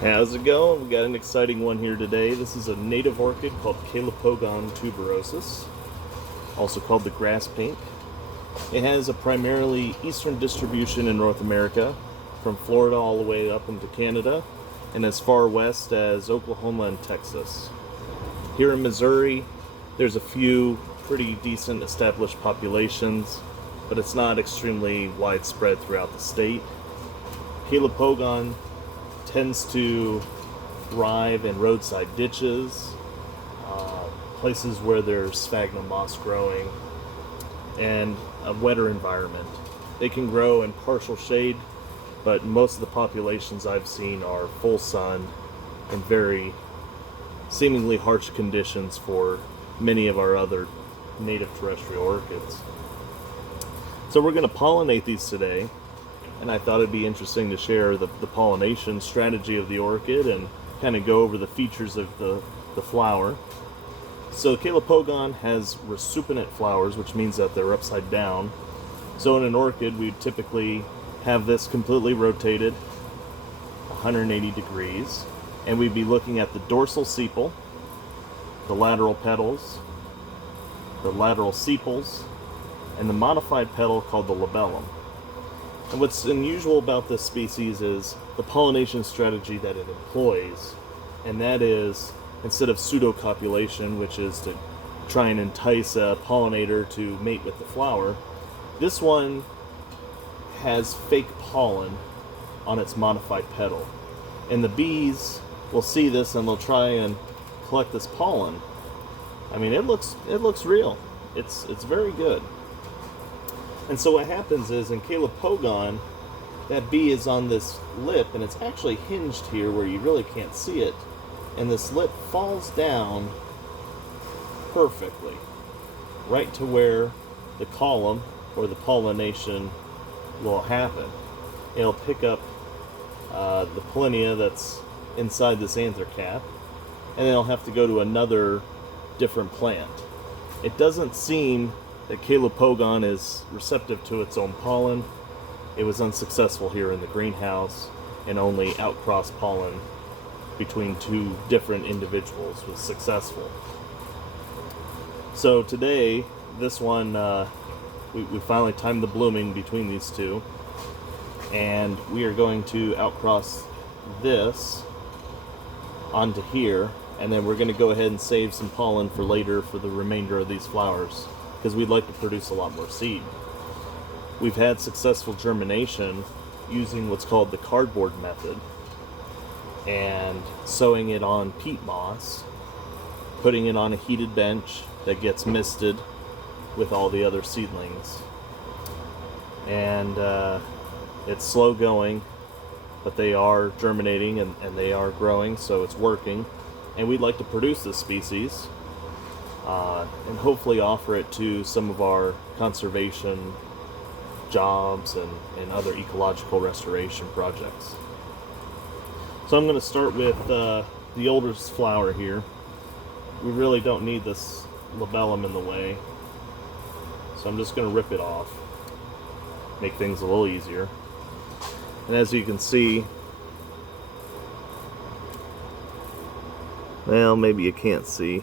How's it going? We got an exciting one here today. This is a native orchid called Calopogon tuberosus, also called the grass pink. It has a primarily eastern distribution in North America, from Florida all the way up into Canada, and as far west as Oklahoma and Texas. Here in Missouri, there's a few pretty decent established populations, but it's not extremely widespread throughout the state. Calopogon tends to thrive in roadside ditches, places where there's sphagnum moss growing, and a wetter environment. They can grow in partial shade, but most of the populations I've seen are full sun and very seemingly harsh conditions for many of our other native terrestrial orchids. So we're going to pollinate these today, and I thought it'd be interesting to share the pollination strategy of the orchid and kind of go over the features of the flower. So Calopogon has resupinate flowers, which means that they're upside down. So in an orchid, we'd typically have this completely rotated 180 degrees, and we'd be looking at the dorsal sepal, the lateral petals, the lateral sepals, and the modified petal called the labellum. And what's unusual about this species is the pollination strategy that it employs, and that is, instead of pseudocopulation, which is to try and entice a pollinator to mate with the flower, this one has fake pollen on its modified petal. And the bees will see this and they'll try and collect this pollen. I mean, it looks real. It's very good. And so what happens is in Calopogon, that bee is on this lip, and it's actually hinged here where you really can't see it, and this lip falls down perfectly, right to where the column or the pollination will happen. It'll pick up the pollinia that's inside this anther cap, and then it'll have to go to another different plant. It doesn't seem that Calopogon is receptive to its own pollen. It was unsuccessful here in the greenhouse, and only outcross pollen between two different individuals was successful. So today, this one, we finally timed the blooming between these two, and we are going to outcross this onto here, and then we're going to go ahead and save some pollen for later for the remainder of these flowers, because we'd like to produce a lot more seed. We've had successful germination using what's called the cardboard method, and sowing it on peat moss, putting it on a heated bench that gets misted with all the other seedlings. And it's slow going, but they are germinating and they are growing, so it's working. And we'd like to produce this species and hopefully offer it to some of our conservation jobs and other ecological restoration projects. So I'm going to start with the oldest flower here. We really don't need this labellum in the way, so I'm just going to rip it off, make things a little easier. And as you can see, well, maybe you can't see.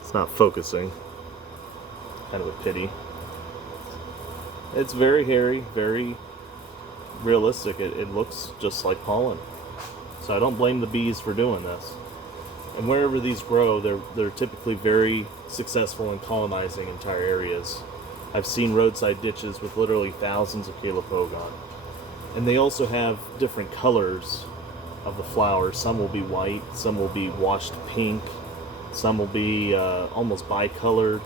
It's not focusing. Kind of a pity. It's very hairy, very realistic. It looks just like pollen. So I don't blame the bees for doing this. And wherever these grow, they're typically very successful in colonizing entire areas. I've seen roadside ditches with literally thousands of Calopogon. And they also have different colors of the flowers. Some will be white, some will be washed pink, some will be almost bicolored,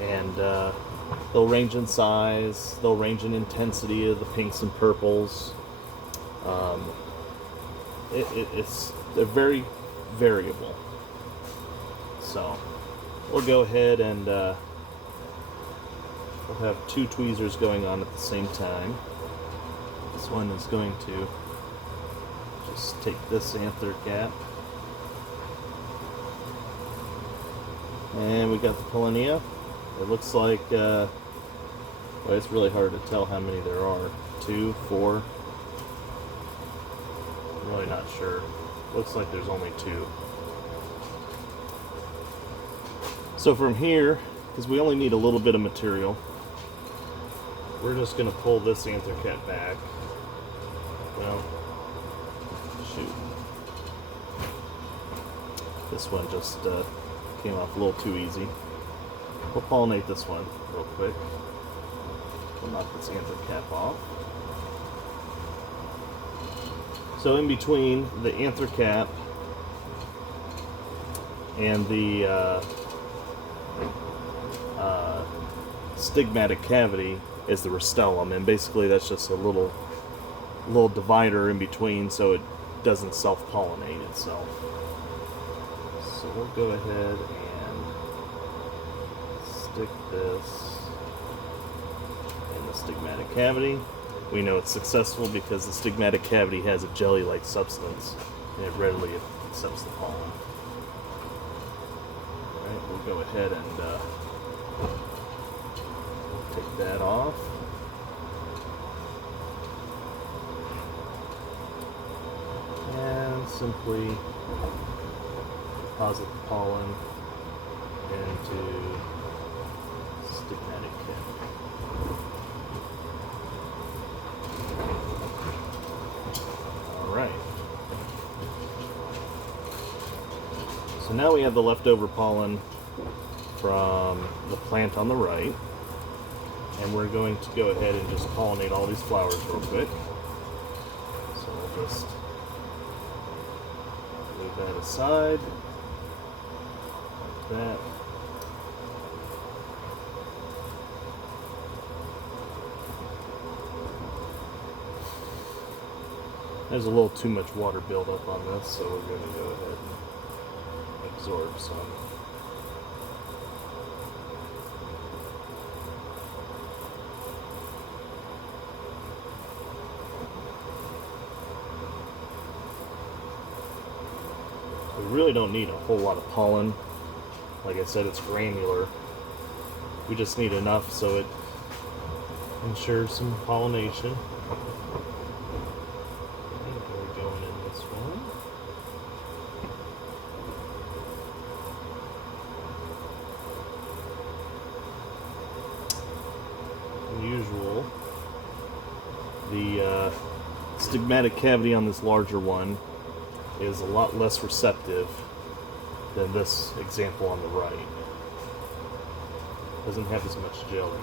and they'll range in size, they'll range in intensity of the pinks and purples. They're very variable. So we'll go ahead and we'll have two tweezers going on at the same time. This one is going to just take this anther cap, and we got the pollinia. It looks like well, it's really hard to tell how many there are. 2, 4, really not sure. Looks like there's only 2. So from here, because we only need a little bit of material, we're just going to pull this anther cap back. Well, shoot. This one just came off a little too easy. We'll pollinate this one real quick. We'll knock this anther cap off. So in between the anther cap and the stigmatic cavity is the rostellum, and basically that's just a little divider in between so it doesn't self-pollinate itself. So we'll go ahead and stick this in the stigmatic cavity. We know it's successful because the stigmatic cavity has a jelly-like substance and it readily accepts the pollen. Alright, we'll go ahead and take that off. And simply deposit the pollen into stigmatic cavity. Alright. So now we have the leftover pollen from the plant on the right. And we're going to go ahead and just pollinate all these flowers real quick. So we'll just move that aside, like that. There's a little too much water buildup on this, so we're going to go ahead and absorb some. We really don't need a whole lot of pollen. Like I said, it's granular. We just need enough so it ensures some pollination. We're going in this one. As usual, the stigmatic cavity on this larger one is a lot less receptive than this example on the right. Doesn't have as much gel in it.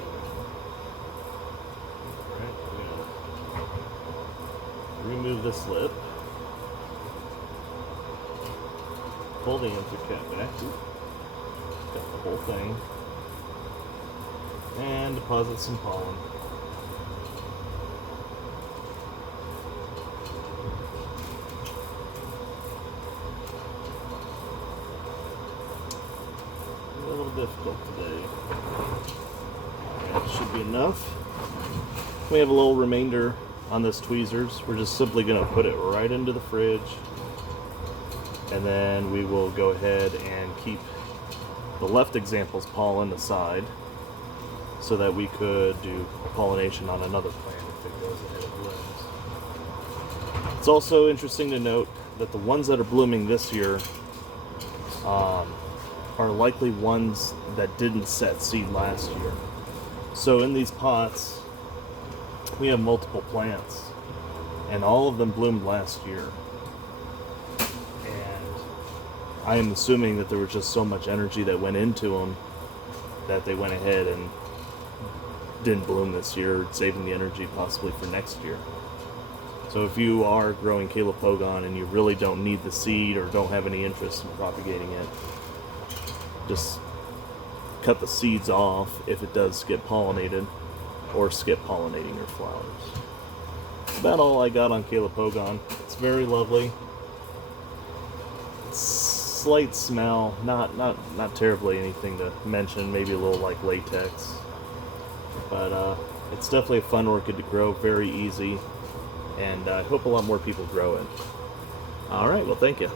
Alright, I'm gonna remove this lip. Pull the anther cap back. Got the whole thing. And deposit some pollen. Difficult today. That should be enough. We have a little remainder on this tweezers. We're just simply going to put it right into the fridge, and then we will go ahead and keep the left example's pollen aside so that we could do pollination on another plant if it goes ahead and blooms. It's also interesting to note that the ones that are blooming this year are likely ones that didn't set seed last year. So in these pots, we have multiple plants, and all of them bloomed last year. And I am assuming that there was just so much energy that went into them that they went ahead and didn't bloom this year, saving the energy possibly for next year. So if you are growing Calopogon and you really don't need the seed or don't have any interest in propagating it, just cut the seeds off if it does get pollinated, or skip pollinating your flowers. That's about all I got on Calopogon. It's very lovely. Slight smell, not terribly anything to mention, maybe a little like latex. But it's definitely a fun orchid to grow, very easy, and I hope a lot more people grow it. Alright, well thank you.